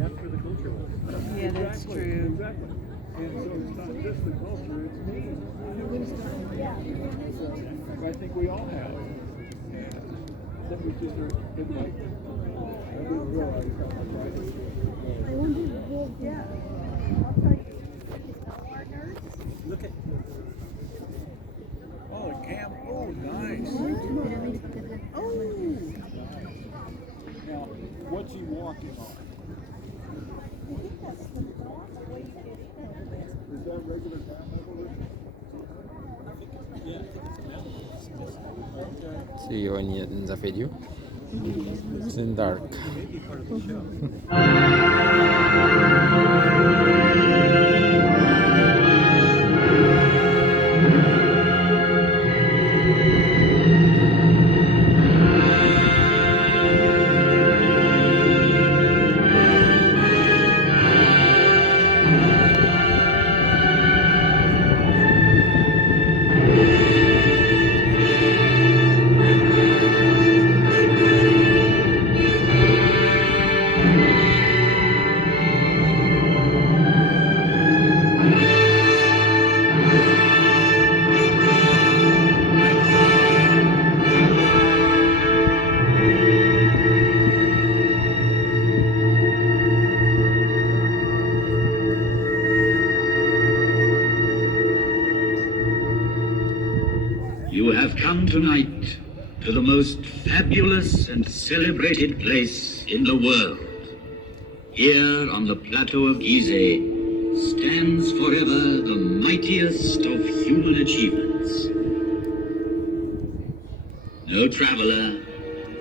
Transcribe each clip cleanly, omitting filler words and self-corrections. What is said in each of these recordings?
That's where the culture was. Yeah, that's true. Exactly. And so it's not just the culture, it's me. I think we all have. And some we just are enlightened. I didn't realize how much I did. I wonder, well, yeah. I'll tell you. Our nurse. Look at. Oh, a cam. Oh, nice. Oh. Now, what's he walking on? I think that's the normal way you get in. Is that regular ground level? Sí, oni za fediu. It's in dark. Maybe part of the show. You have come tonight to the most fabulous and celebrated place in the world. Here on the plateau of Giza stands forever the mightiest of human achievements. No traveler,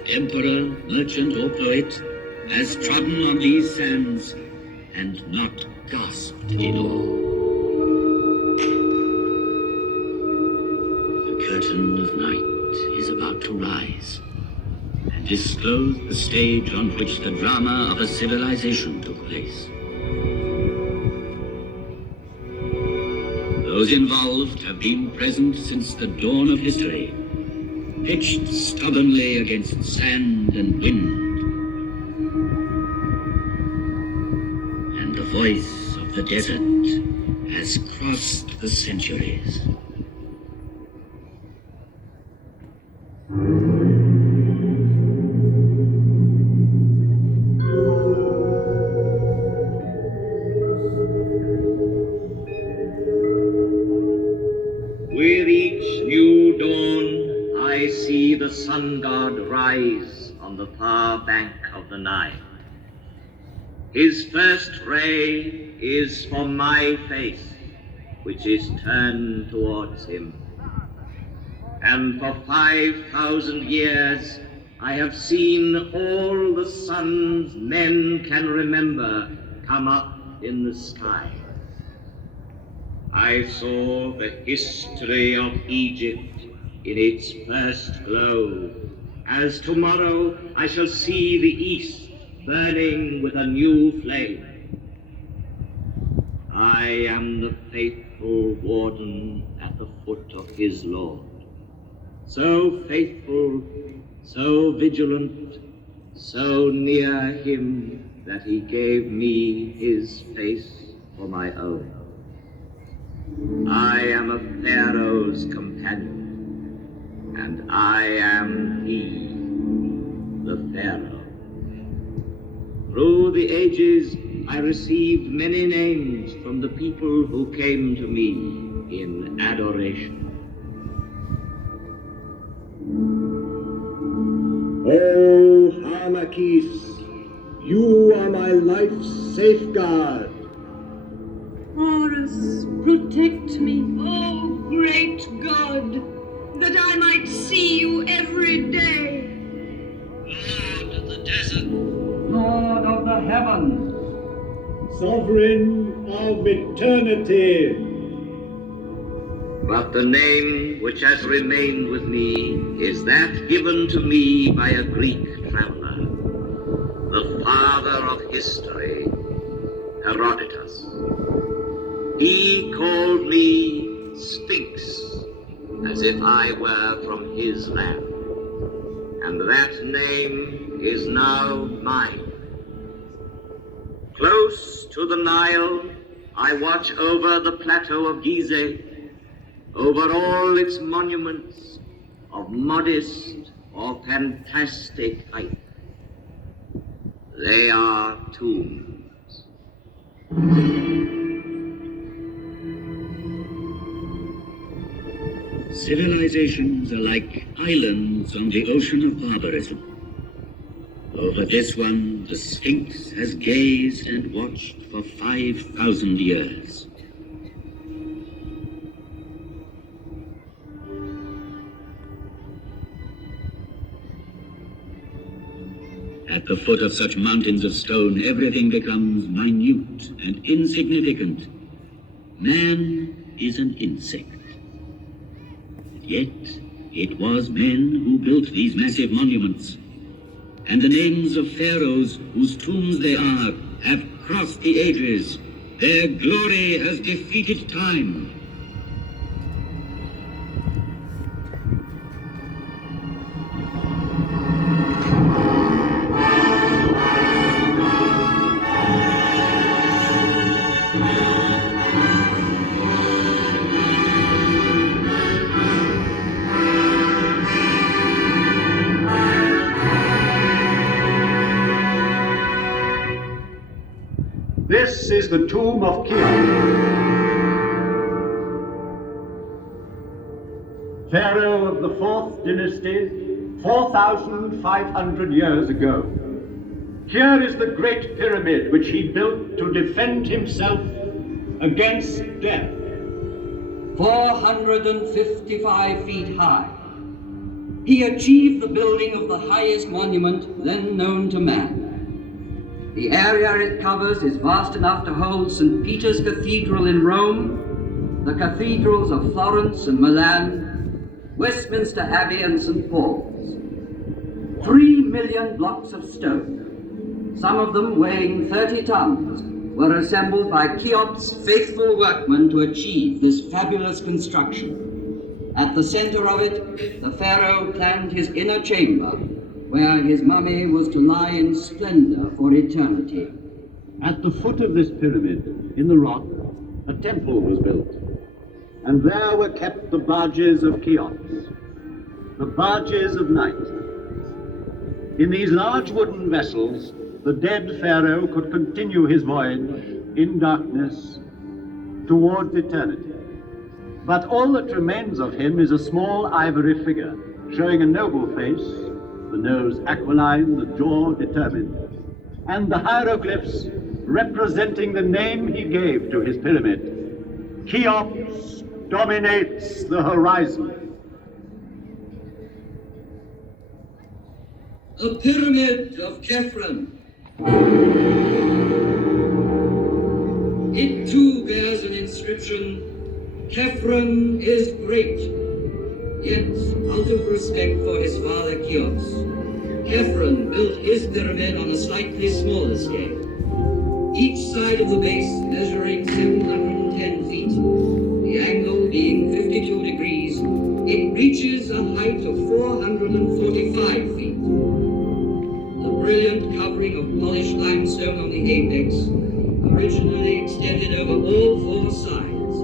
emperor, merchant, or poet has trodden on these sands and not gasped in awe. The curtain of night is about to rise and disclose the stage on which the drama of a civilization took place. Those involved have been present since the dawn of history, pitched stubbornly against sand and wind. And the voice of the desert has crossed the centuries. With each new dawn, I see the sun god rise on the far bank of the Nile. His first ray is for my face, which is turned towards him. And for 5,000 years, I have seen all the suns men can remember come up in the sky. I saw the history of Egypt in its first glow, as tomorrow I shall see the east burning with a new flame. I am the faithful warden at the foot of his Lord, so faithful, so vigilant, so near him that he gave me his face for my own. I am a pharaoh's companion, and I am he, the pharaoh. Through the ages, I received many names from the people who came to me in adoration. Oh, Harmakis, you are my life's safeguard. Horus, protect me, oh great God, that I might see you every day. Lord of the desert, Lord of the heavens, Sovereign of eternity. but the name which has remained with me is that given to me by a Greek traveler, the father of history, Herodotus. He called me Sphinx, as if I were from his land, and that name is now mine. Close to the Nile, I watch over the plateau of Giza, over all its monuments of modest or fantastic height. They are tombs. Civilizations are like islands on the ocean of barbarism. Over this one, the Sphinx has gazed and watched for 5,000 years. At the foot of such mountains of stone, everything becomes minute and insignificant. Man is an insect. Yet, it was men who built these massive monuments. And the names of pharaohs whose tombs they are have crossed the ages. Their glory has defeated time. This is the tomb of Cheops, pharaoh of the 4th dynasty, 4,500 years ago. Here is the great pyramid which he built to defend himself against death. 455 feet high. He achieved the building of the highest monument then known to man. The area it covers is vast enough to hold St. Peter's Cathedral in Rome, the cathedrals of Florence and Milan, Westminster Abbey and St. Paul's. 3 million blocks of stone, some of them weighing 30 tons, were assembled by Cheops' faithful workmen to achieve this fabulous construction. At the center of it, the pharaoh planned his inner chamber, where his mummy was to lie in splendor for eternity. At the foot of this pyramid, in the rock, a temple was built. And there were kept the barges of Cheops, the barges of night. In these large wooden vessels, the dead pharaoh could continue his voyage in darkness towards eternity. But all that remains of him is a small ivory figure, showing a noble face, the nose aquiline, the jaw determined, and the hieroglyphs representing the name he gave to his pyramid. Cheops dominates the horizon. The Pyramid of Khephren. It too bears an inscription, Khephren is great. Yet, out of respect for his father Cheops, Khephren built his pyramid on a slightly smaller scale. Each side of the base measuring 710 feet, the angle being 52 degrees, it reaches a height of 445 feet. The brilliant covering of polished limestone on the apex originally extended over all 4 sides,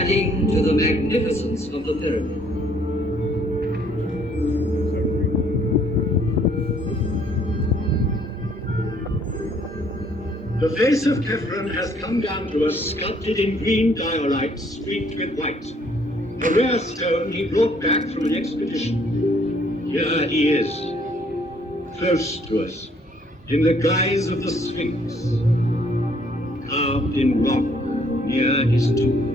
adding to the magnificence of the pyramid. The face of Khephren has come down to us sculpted in green diorite streaked with white. A rare stone he brought back from an expedition. Here he is, close to us, in the guise of the Sphinx, carved in rock near his tomb.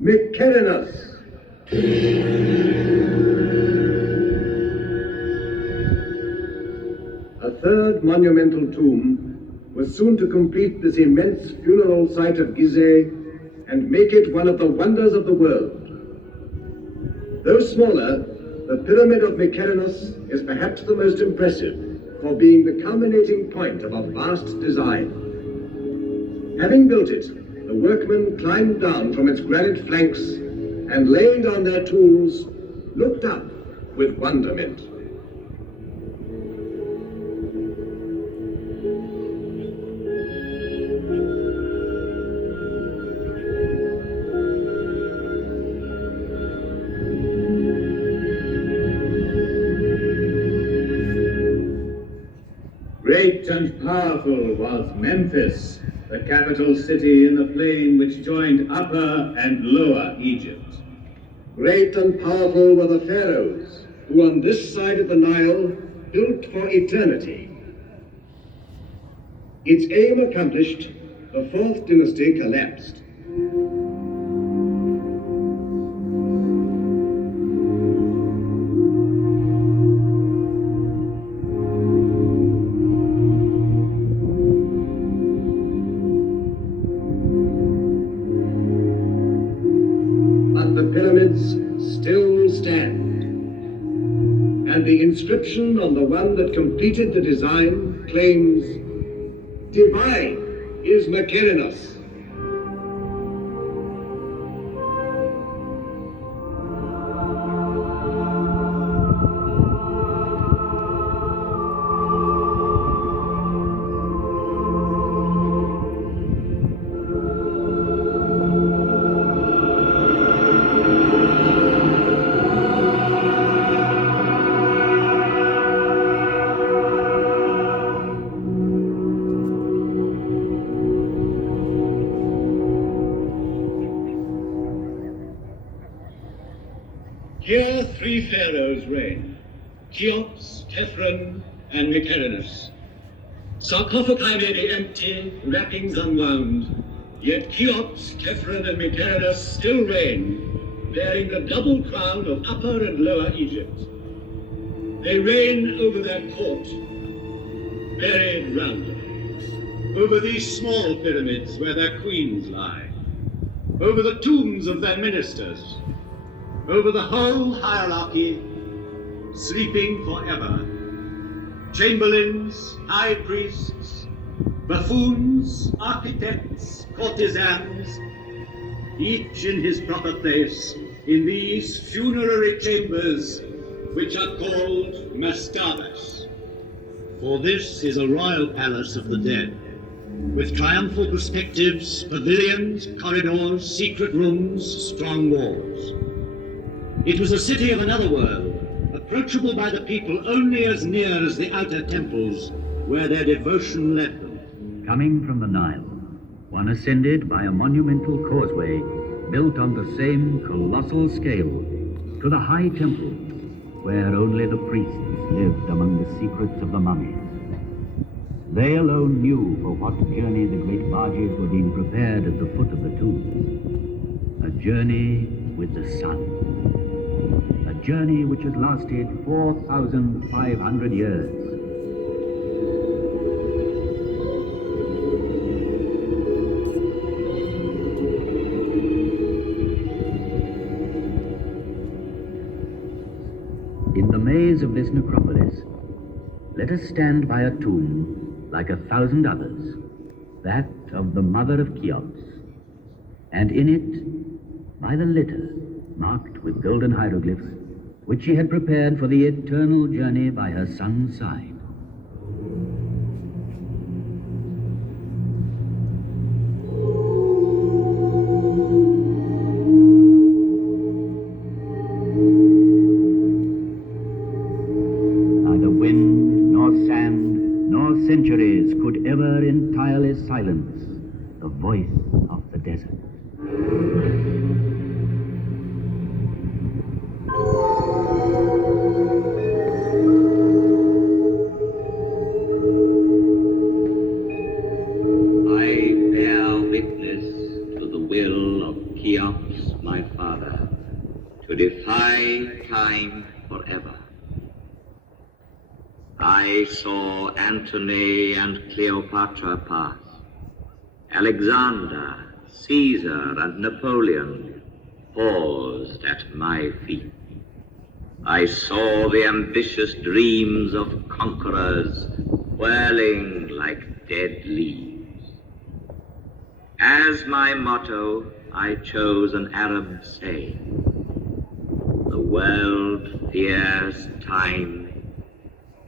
Mycerinus. A third monumental tomb was soon to complete this immense funeral site of Giza and make it one of the wonders of the world. Though smaller, the Pyramid of Mycerinus is perhaps the most impressive for being the culminating point of a vast design. Having built it, the workmen climbed down from its granite flanks and, laying down their tools, looked up with wonderment. Great and powerful was Memphis, the capital city in the plain which joined Upper and Lower Egypt. Great and powerful were the pharaohs, who on this side of the Nile built for eternity. Its aim accomplished, the fourth dynasty collapsed. But the pyramids still stand. And the inscription on the one that completed the design claims, "Divine is Mykerinos." Here 3 pharaohs reigned, Cheops, Tethran, and Mykerinos. Sarcophagi may be empty, wrappings unwound, yet Cheops, Tethran, and Mykerinos still reign, bearing the double crown of Upper and Lower Egypt. They reign over their court, buried roundly, over these small pyramids where their queens lie, over the tombs of their ministers, over the whole hierarchy, sleeping forever. Chamberlains, high priests, buffoons, architects, courtesans, each in his proper place in these funerary chambers, which are called mastabas. For this is a royal palace of the dead, with triumphal perspectives, pavilions, corridors, secret rooms, strong walls. It was a city of another world, approachable by the people only as near as the outer temples where their devotion led them. Coming from the Nile, one ascended by a monumental causeway built on the same colossal scale to the high temple where only the priests lived among the secrets of the mummies. They alone knew for what journey the great barges were being prepared at the foot of the tombs. A journey with the sun. A journey which had lasted 4,500 years. In the maze of this necropolis, let us stand by a tomb like 1,000 others, that of the mother of Cheops, and in it, by the litter marked with golden hieroglyphs, which she had prepared for the eternal journey by her son's side. Neither wind, nor sand, nor centuries could ever entirely silence the voice of the desert. Cheops, my father, to defy time forever. I saw Antony and Cleopatra pass, Alexander, Caesar, and Napoleon paused at my feet. I saw the ambitious dreams of conquerors whirling like dead leaves. As my motto, I chose an Arab saying: the world fears time,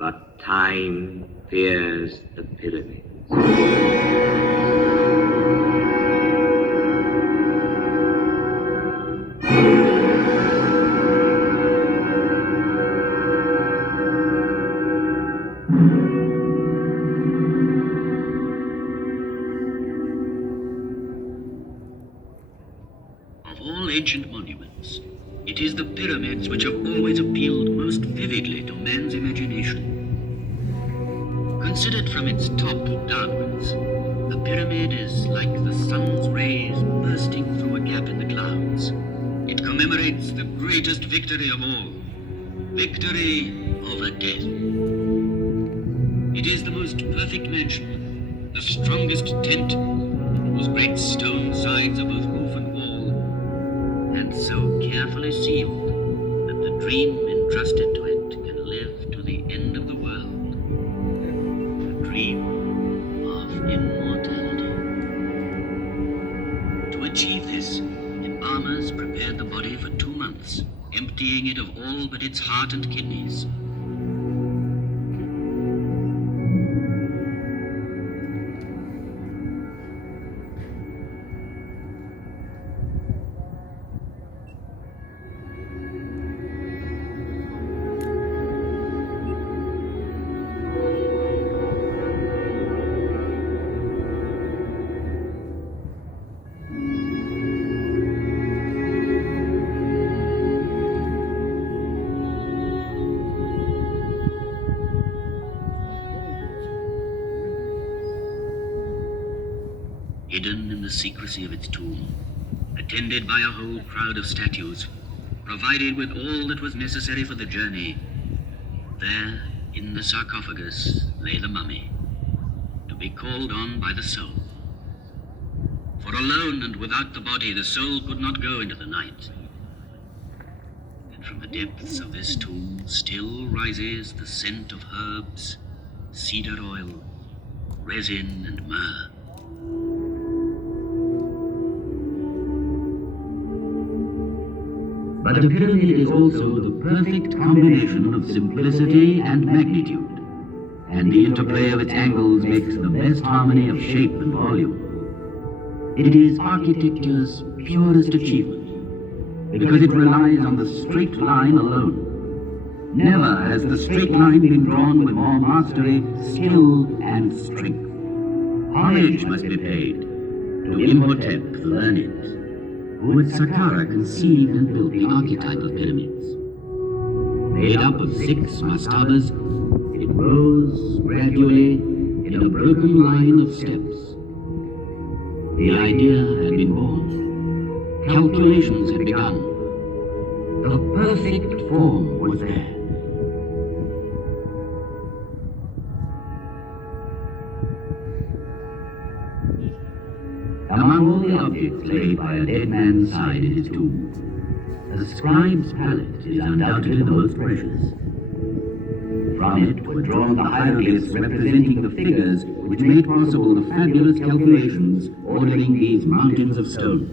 but time fears the pyramids. Of all ancient monuments, it is the pyramids which have always appealed most vividly to man's imagination. Considered from its top downwards, the pyramid is like the sun's rays bursting through a gap in the clouds. It commemorates the greatest victory of all, victory over death. It is the most perfect mansion, the strongest tent, whose great stone sides are both roof and wall, and so carefully sealed that the dream entrusted to it can live to the end of the world, the dream of immortality. To achieve this, embalmers prepared the body for 2 months, emptying it of all but its heart and kidneys. Hidden in the secrecy of its tomb, attended by a whole crowd of statues, provided with all that was necessary for the journey, there, in the sarcophagus, lay the mummy, to be called on by the soul. For alone and without the body, the soul could not go into the night. And from the depths of this tomb still rises the scent of herbs, cedar oil, resin, and myrrh. But a pyramid is also the perfect combination of simplicity and magnitude, and the interplay of its angles makes the best harmony of shape and volume. It is architecture's purest achievement, because it relies on the straight line alone. Never has the straight line been drawn with more mastery, skill, and strength. Homage must be paid to Imhotep the learned, who at Saqqara conceived and built the archetype of pyramids. Made up of 6 mastabas, it rose gradually in a broken line of steps. The idea had been born. Calculations had begun. The perfect form was there. Among all the objects laid by a dead man's side in his tomb, the scribe's palette is undoubtedly the most precious. From it were drawn the hieroglyphs representing the figures which made possible the fabulous calculations ordering these mountains of stone.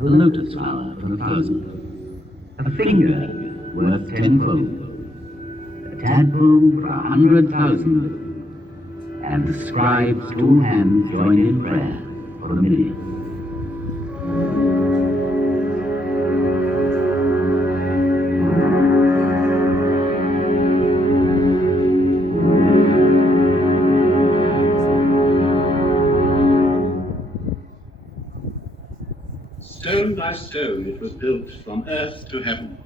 A lotus flower for 1,000, a finger worth 10-fold, a tadpole for 100,000, and the scribe's 2 hands joined in prayer for 1,000,000. Stone by stone it was built from earth to heaven.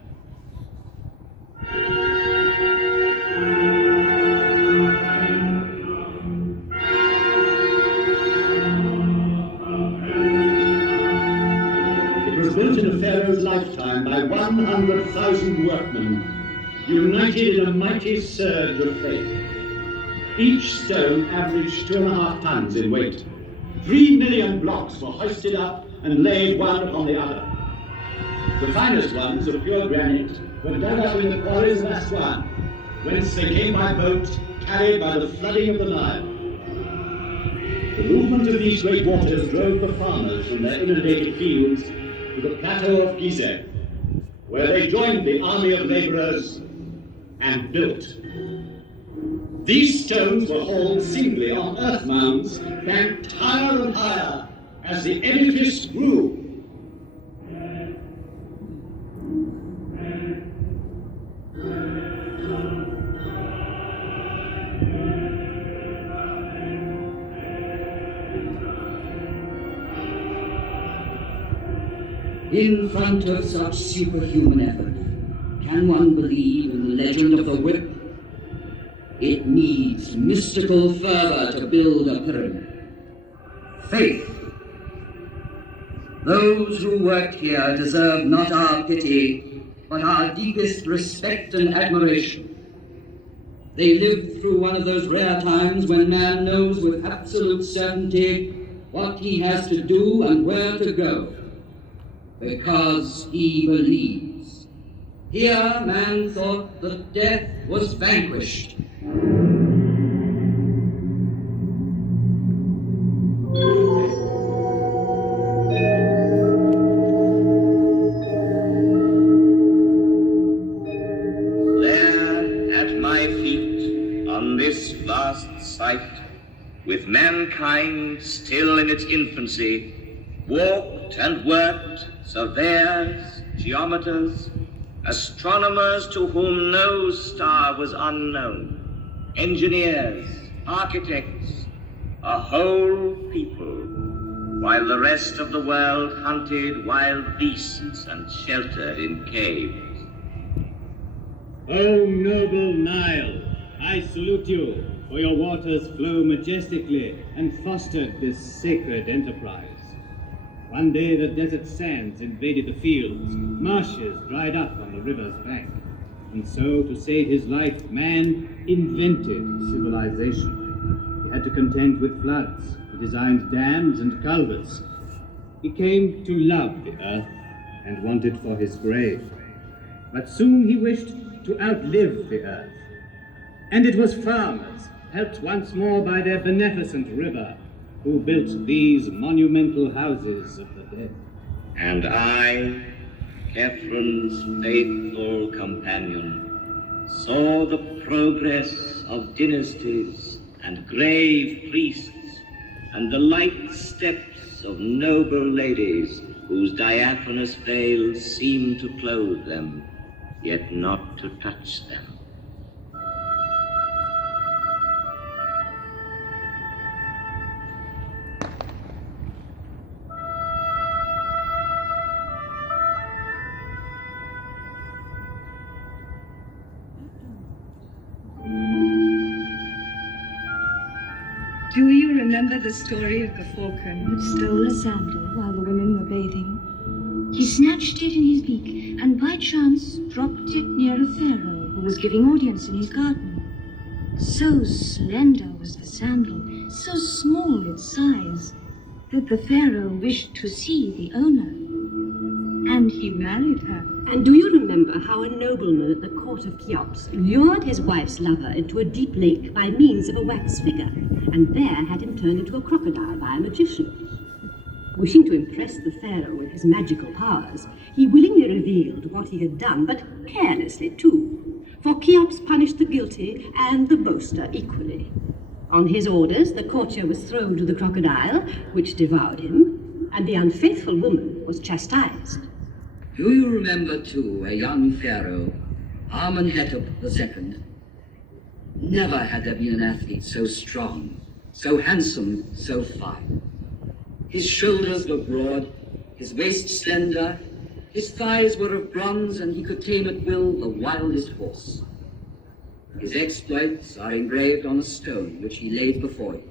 It was built in a pharaoh's lifetime by 100,000 workmen, united in a mighty surge of faith. Each stone averaged 2.5 tons in weight. 3 million blocks were hoisted up and laid one upon the other. The finest ones of pure granite were dug up in the quarries of Aswan, whence they came by boat, carried by the flooding of the Nile. The movement of these great waters drove the farmers from their inundated fields to the plateau of Giza, where they joined the army of laborers and built. These stones were hauled singly on earth mounds, banked higher and higher as the edifice grew. In front of such superhuman effort, can one believe in the legend of the whip? It needs mystical fervor to build a pyramid. Faith. Those who worked here deserve not our pity, but our deepest respect and admiration. They lived through one of those rare times when man knows with absolute certainty what he has to do and where to go, because he believes. Here man thought that death was vanquished. There at my feet, on this vast site, with mankind still in its infancy, walked and worked surveyors, geometers, astronomers to whom no star was unknown, engineers, architects, a whole people, while the rest of the world hunted wild beasts and sheltered in caves. O noble Nile, I salute you, for your waters flow majestically and fostered this sacred enterprise. One day the desert sands invaded the fields, marshes dried up on the river's bank, and so, to save his life, man invented civilization. He had to contend with floods. He designed dams and culverts. He came to love the earth and wanted for his grave. But soon he wished to outlive the earth. And it was farmers, helped once more by their beneficent river, who built these monumental houses of the dead. And I, Catherine's faithful companion, saw the progress of dynasties and grave priests, and the light steps of noble ladies whose diaphanous veils seemed to clothe them, yet not to touch them. Do you remember the story of the falcon Who stole a sandal while the women were bathing? He snatched it in his beak and by chance dropped it near a pharaoh who was giving audience in his garden. So slender was the sandal, so small its size, that the pharaoh wished to see the owner. And he married her. And do you remember how a nobleman at the court of Cheops lured his wife's lover into a deep lake by means of a wax figure, and there had him turned into a crocodile by a magician? Wishing to impress the pharaoh with his magical powers, he willingly revealed what he had done, but carelessly too, for Cheops punished the guilty and the boaster equally. On his orders, the courtier was thrown to the crocodile, which devoured him, and the unfaithful woman was chastised. Do you remember, too, a young pharaoh, Amenhotep II? Never had there been an athlete so strong, so handsome, so fine. His shoulders were broad, his waist slender, his thighs were of bronze, and he could tame at will the wildest horse. His exploits are engraved on a stone which he laid before you.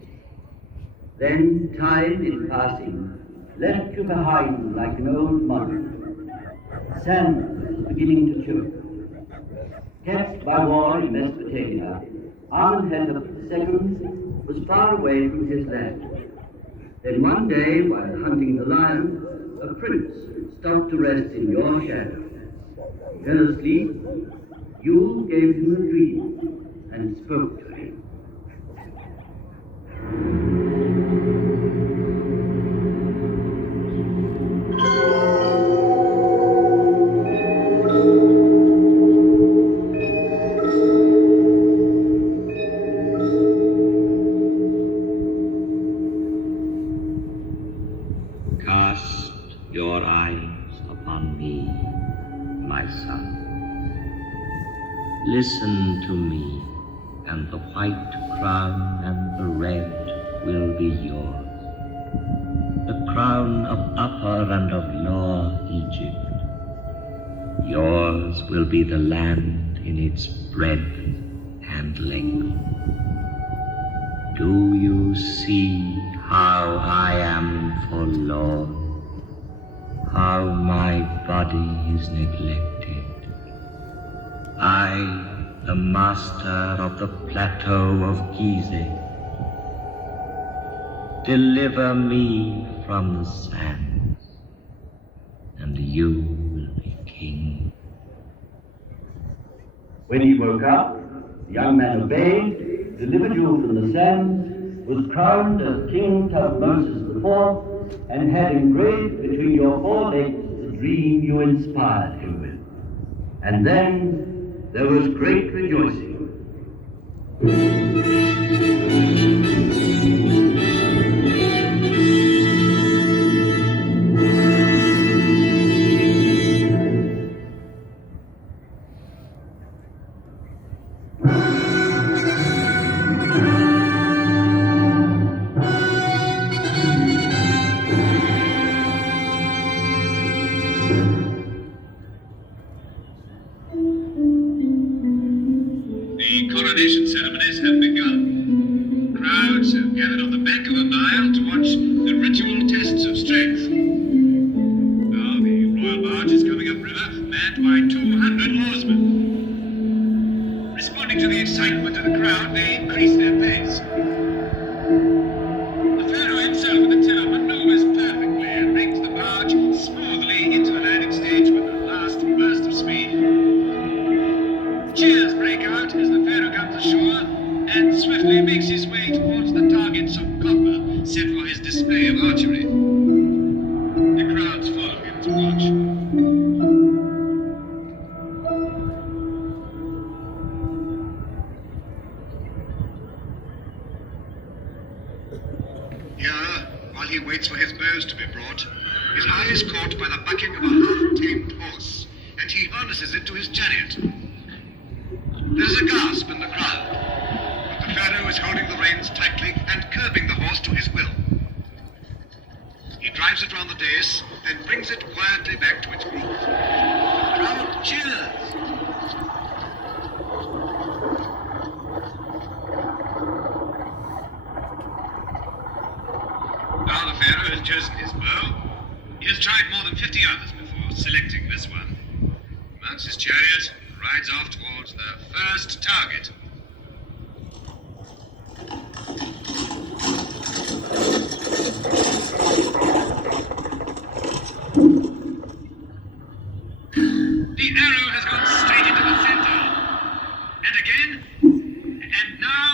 Then time in passing left you behind like an old monument. Sand was beginning to choke. Kept by war in Mesopotamia, Amenhotep II was far away from his land. Then one day, while hunting the lion, a prince stopped to rest in your shadow. He fell asleep. You gave him a dream and spoke to him. cast your eyes upon me, my son. Listen to me, and the white crown and the red will be yours. The crown of Upper and of Lower Egypt. Yours will be the land in its breadth and length. Do you see how I am forlorn? How my body is neglected? I, the master of the plateau of Giza. Deliver me from the sands, and you will be king. When he woke up, the young man obeyed, delivered you from the sands, was crowned as King Tutmosis IV, and had engraved between your forelegs the dream you inspired him with. And then there was great rejoicing. The coronation ceremonies have begun. Crowds have gathered on the bank of a Nile to watch the ritual tests of strength. Now the royal barge is coming upriver, manned by 200 oarsmen. Responding to the excitement of the crowd, they increase their pace. The pharaoh himself at the tiller maneuvers perfectly and brings the barge smoothly into the landing stage with a last burst of speed. Cheers break out as the pharaoh comes ashore and swiftly makes his way towards the targets of copper set for his display of archery. The crowds follow him to watch. Here, while he waits for his bows to be brought, his eye is caught by the bucking of a half-tamed horse, and he harnesses it to his chariot. There is a gasp in the crowd, but the pharaoh is holding the reins tightly and curbing the horse to his will. He drives it round the dais, then brings it quietly back to its group. The crowd cheers. Now the pharaoh has chosen his bow. He has tried more than 50 others before selecting this one. He mounts his chariot and rides off towards the first target. The arrow has gone straight into the center. And again. And now,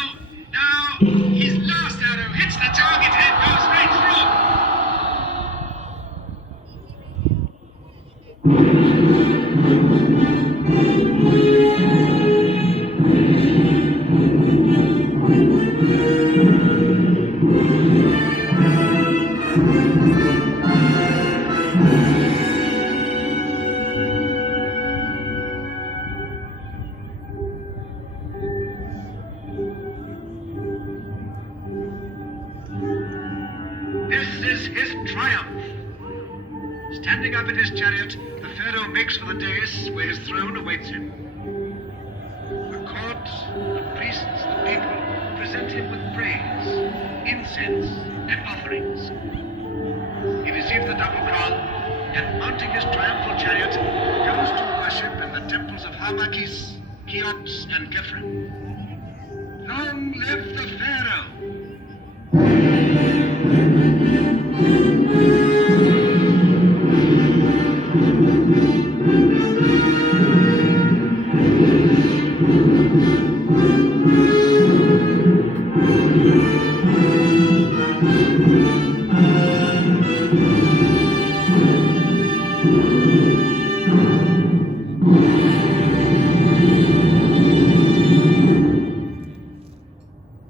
his last arrow hits the target and goes right through. This is his triumph. Standing up in his chariot, the pharaoh makes for the dais where his throne awaits him. The court, the priests, the people present him with praise, incense, and offerings. He receives the double crown and, mounting his triumphal chariot, goes to worship in the temples of Harmakis, Cheops, and Khephren. Long live the pharaoh!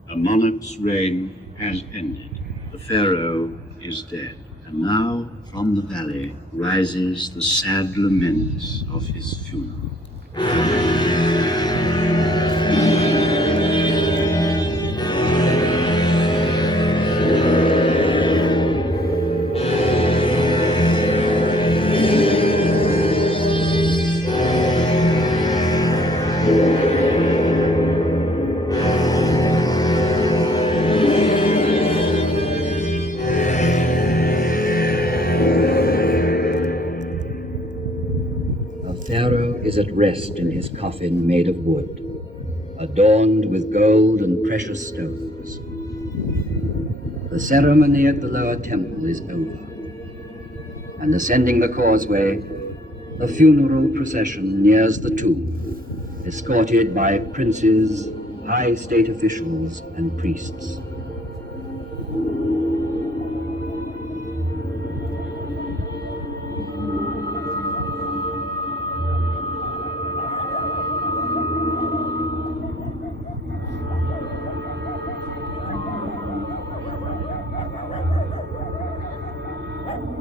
A monarch's reign has ended. The pharaoh is dead, And now from the valley rises the sad lament of his funeral. Pharaoh is at rest in his coffin made of wood, adorned with gold and precious stones. The ceremony at the lower temple is over, and ascending the causeway, the funeral procession nears the tomb, escorted by princes, high state officials, and priests.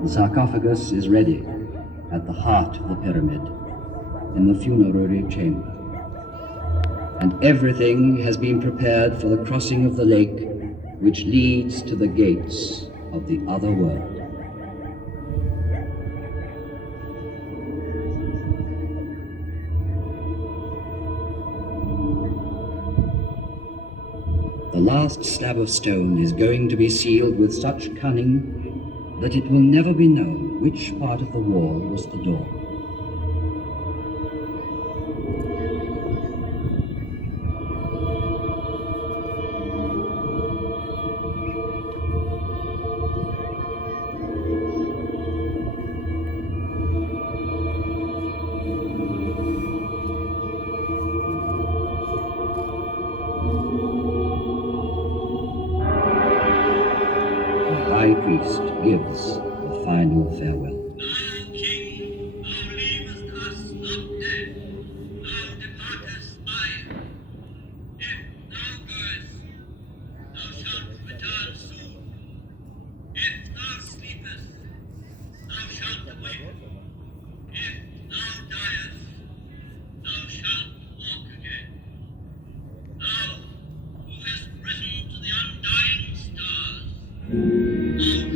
The sarcophagus is ready at the heart of the pyramid, in the funerary chamber. And everything has been prepared for the crossing of the lake, which leads to the gates of the other world. The last slab of stone is going to be sealed with such cunning that it will never be known which part of the wall was the door. The high priest gives the final farewell. Thou, King, thou leavest us not dead, thou departest by. If thou goest, thou shalt return soon. If thou sleepest, thou shalt awake. If thou diest, thou shalt walk again. Thou who hast risen to the undying stars, thou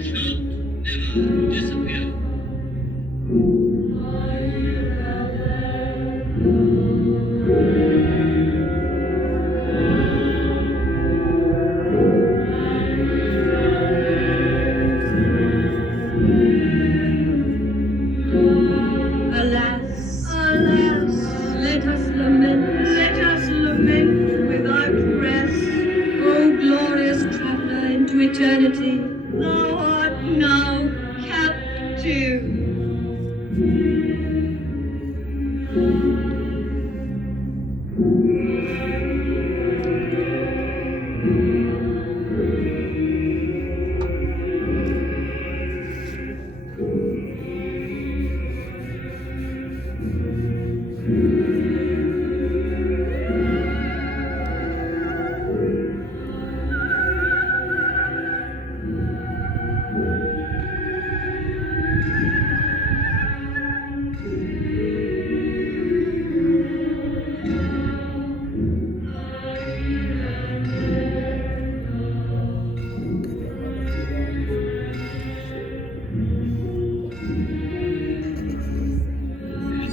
shalt never disappear. Alas, alas, let us lament without rest. O glorious traveler into eternity, thou art now captive.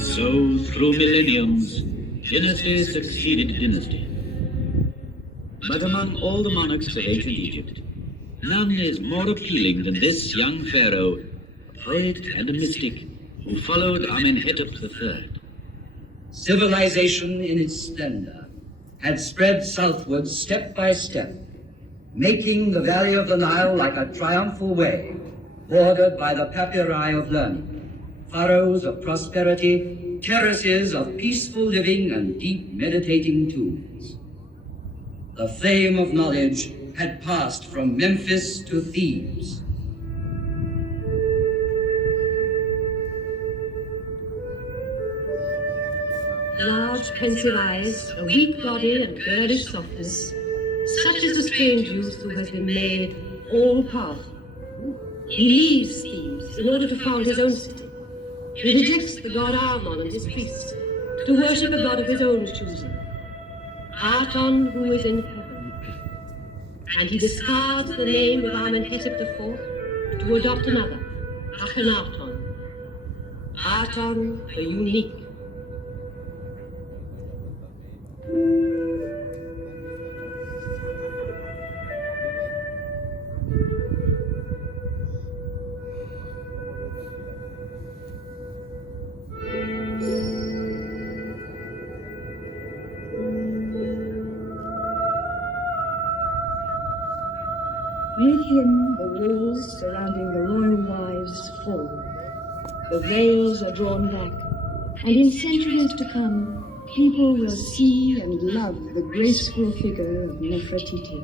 So, through millenniums, dynasty succeeded dynasty. But among all the monarchs of ancient Egypt, none is more appealing than this young pharaoh, a poet and a mystic, who followed Amenhotep III. Civilization in its splendor had spread southwards step by step, making the valley of the Nile like a triumphal way, bordered by the papyri of learning, furrows of prosperity, terraces of peaceful living, and deep meditating tombs. The fame of knowledge had passed from Memphis to Thebes. Large, pensive eyes, a weak body and girlish softness, such is the strange youth who has been made all-powerful. He leaves Thebes in order to found his own city. He rejects the god Amon and his priests to worship a god of his own choosing, Aton, who is in heaven. And he discards the name of Amenhotep IV to adopt another, Akhenaton. Aton, the unique. With him, the walls surrounding the royal wives fall. The veils are drawn back, and in centuries to come, people will see and love the graceful figure of Nefertiti.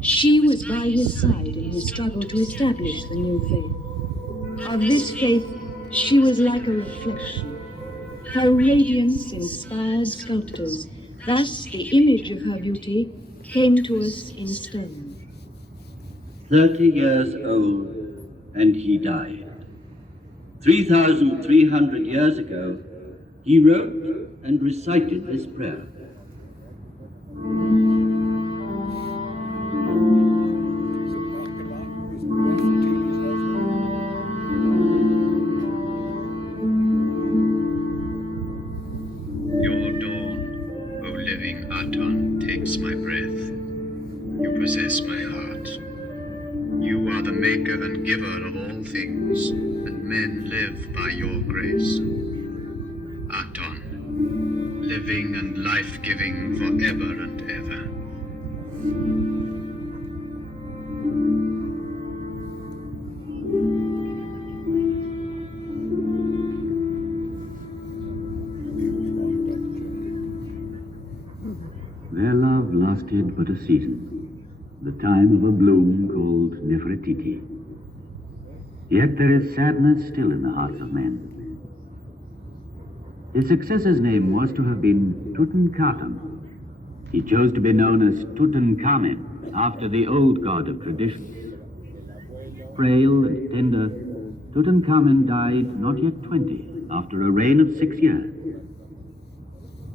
She was by his side in his struggle to establish the new faith. Of this faith, she was like a reflection. Her radiance inspired sculptors. Thus, the image of her beauty came to us in stone. 30 years old, and he died. 3,300 years ago, he wrote and recited this prayer. Your dawn, O living Aton, takes my breath. You possess my heart. You are the maker and giver of all things, and men live by your grace. Aton, living and life-giving forever and ever. Their love lasted but a season, the time of a bloom called Nefertiti. Yet there is sadness still in the hearts of men. His successor's name was to have been Tutankhaten. He chose to be known as Tutankhamen, after the old god of tradition. Frail and tender, Tutankhamen died not yet 20, after a reign of 6 years.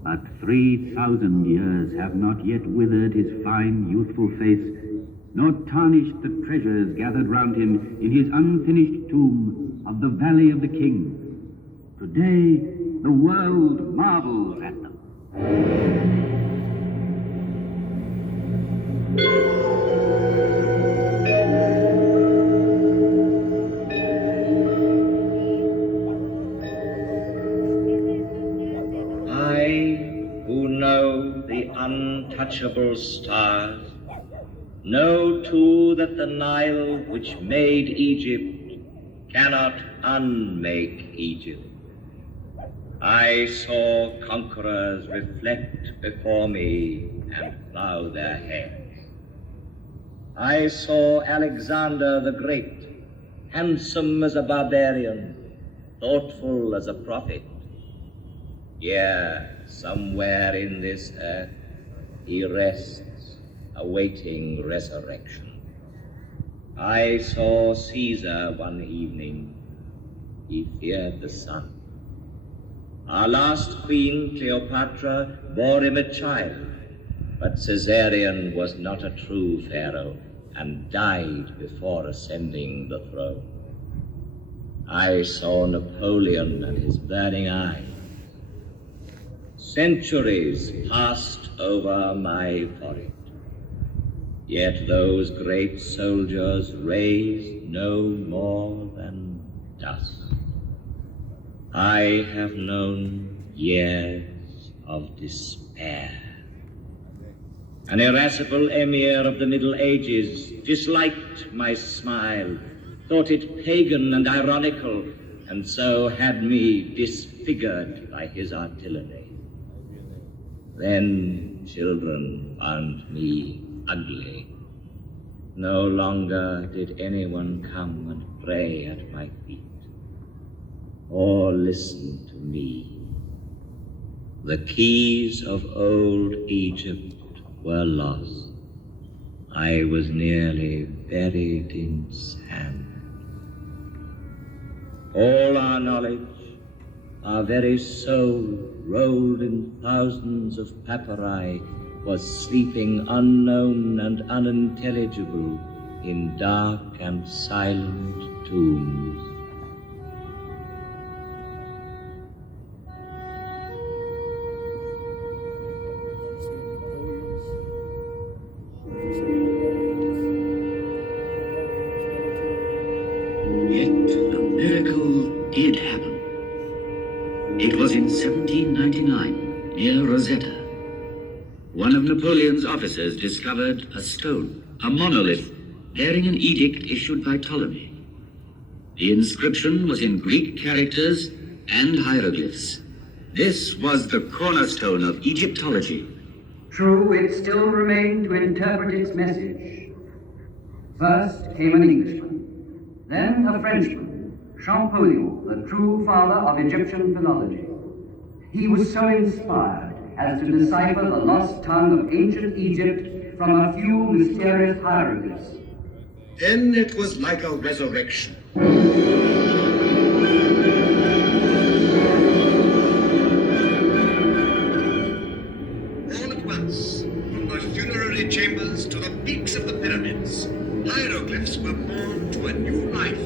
But 3,000 years have not yet withered his fine, youthful face, nor tarnished the treasures gathered round him in his unfinished tomb of the Valley of the Kings. Today, the world marvels at them. Untouchable stars, know too that the Nile which made Egypt cannot unmake Egypt. I saw conquerors reflect before me and bow their heads. I saw Alexander the Great, handsome as a barbarian, thoughtful as a prophet. Here, somewhere in this earth, he rests, awaiting resurrection. I saw Caesar one evening. He feared the sun. Our last queen, Cleopatra, bore him a child, but Caesarion was not a true pharaoh and died before ascending the throne. I saw Napoleon and his burning eyes. Centuries passed over my forehead, yet those great soldiers raised no more than dust. I have known years of despair. An irascible emir of the Middle Ages disliked my smile, thought it pagan and ironical, and so had me disfigured by his artillery. Then children found me ugly. No longer did anyone come and pray at my feet or listen to me. The keys of old Egypt were lost. I was nearly buried in sand. All our knowledge, our very soul, rolled in thousands of papyri, was sleeping unknown and unintelligible in dark and silent tombs. Yet a miracle did happen. It was in 1799, near Rosetta. One of Napoleon's officers discovered a stone, a monolith, bearing an edict issued by Ptolemy. The inscription was in Greek characters and hieroglyphs. This was the cornerstone of Egyptology. True, it still remained to interpret its message. First came an Englishman, then a Frenchman, Champollion, the true father of Egyptian philology. He was so inspired as to decipher the lost tongue of ancient Egypt from a few mysterious hieroglyphs. Then it was like a resurrection. All at once, from the funerary chambers to the peaks of the pyramids, hieroglyphs were born to a new life.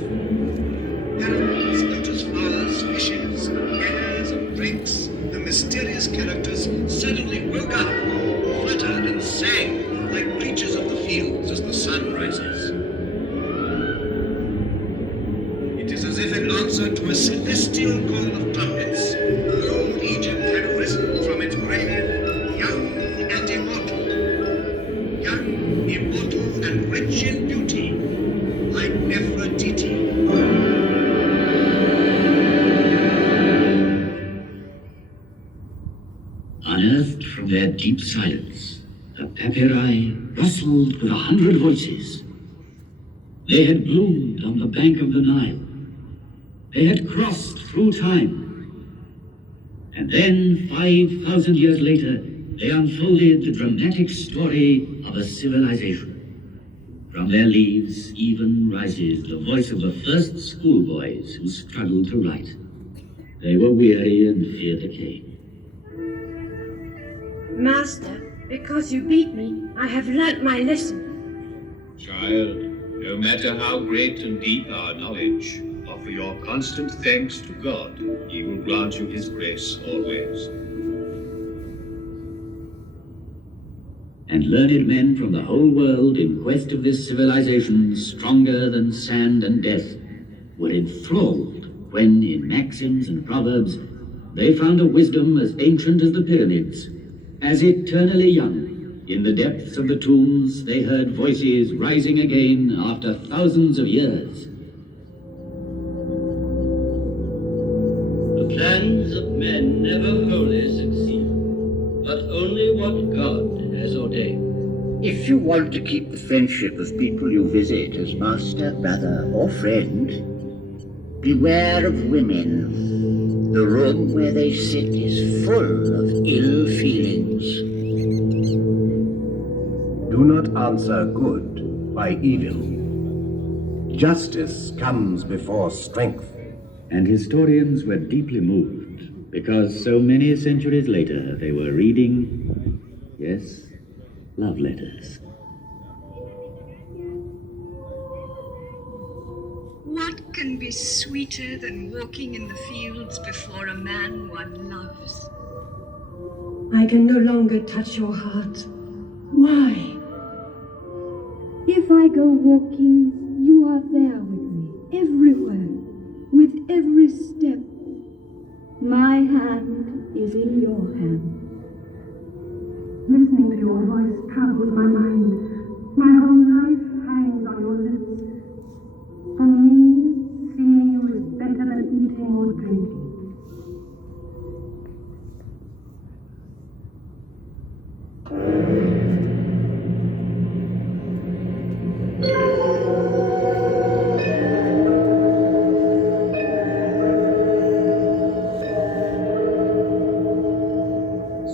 Heralds, lotus flowers, fishes, hares, and drakes, the mysterious characters suddenly woke up, fluttered and sang like creatures of the fields as the sun rises. It is as if in answer to a celestial call of trumpets, old Egypt had risen from its grave, young and immortal. Young, immortal, and rich in beauty, like Nefertiti. Unearthed from their deep silence, the papyri rustled with 100 voices. They had bloomed on the bank of the Nile. They had crossed through time. And then, 5,000 years later, they unfolded the dramatic story of a civilization. From their leaves even rises the voice of the first schoolboys who struggled to write. They were weary and feared the cave. Master, because you beat me, I have learnt my lesson. Child, no matter how great and deep our knowledge, offer your constant thanks to God. He will grant you his grace always. And learned men from the whole world in quest of this civilization stronger than sand and death were enthralled when, in maxims and proverbs, they found a wisdom as ancient as the pyramids, as eternally young. In the depths of the tombs, they heard voices rising again after thousands of years. The plans of men never wholly succeed, but only what God has ordained. If you want to keep the friendship of people you visit as master, brother, or friend, beware of women. The room where they sit is full of ill feelings. Do not answer good by evil. Justice comes before strength. And historians were deeply moved, because so many centuries later they were reading, yes, love letters. What can be sweeter than walking in the fields before a man one loves? I can no longer touch your heart. Why? If I go walking, you are there with me, everywhere, with every step. My hand is in your hand. Listening to your voice troubles my mind. My whole life hangs on your lips. For me, seeing you is better than eating or drinking.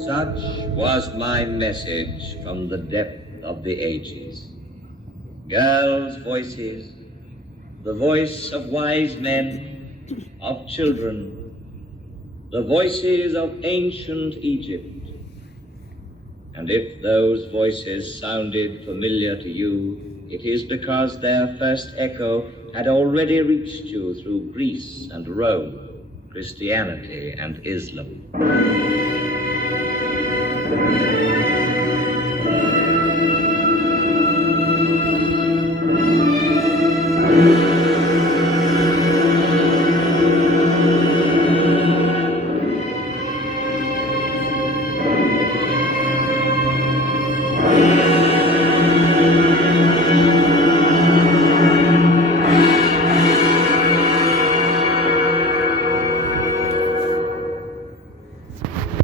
Such was my message from the depth of the ages. Girls' voices, the voice of wise men, of children, the voices of ancient Egypt. And if those voices sounded familiar to you, it is because their first echo had already reached you through Greece and Rome, Christianity and Islam.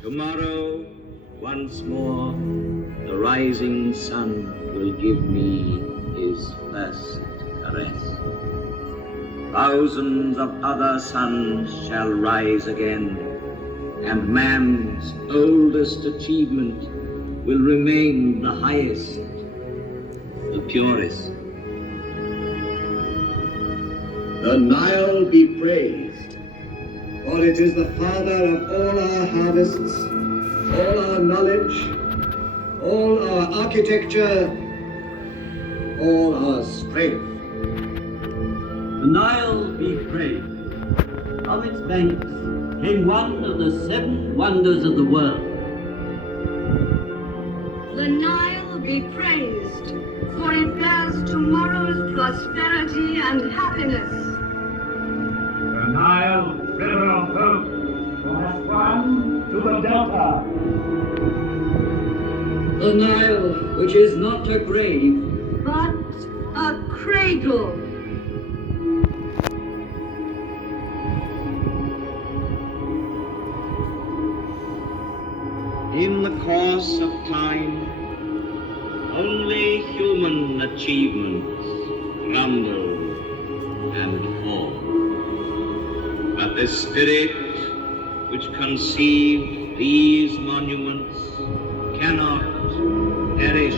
Tomorrow, once more, the rising sun will give me his first caress. Thousands of other suns shall rise again, and man's oldest achievement will remain the highest, the purest. The Nile be praised, for it is the father of all our harvests, all our knowledge, all our architecture, all our strength. The Nile be praised. From its banks came one of the 7 wonders of the world. The Nile be praised, for it bears tomorrow's prosperity and happiness. The Nile, river of hope, has run to the delta. The Nile, which is not a grave, But a cradle. In the course of time, only human achievements crumble and fall. But the spirit which conceived these monuments cannot perish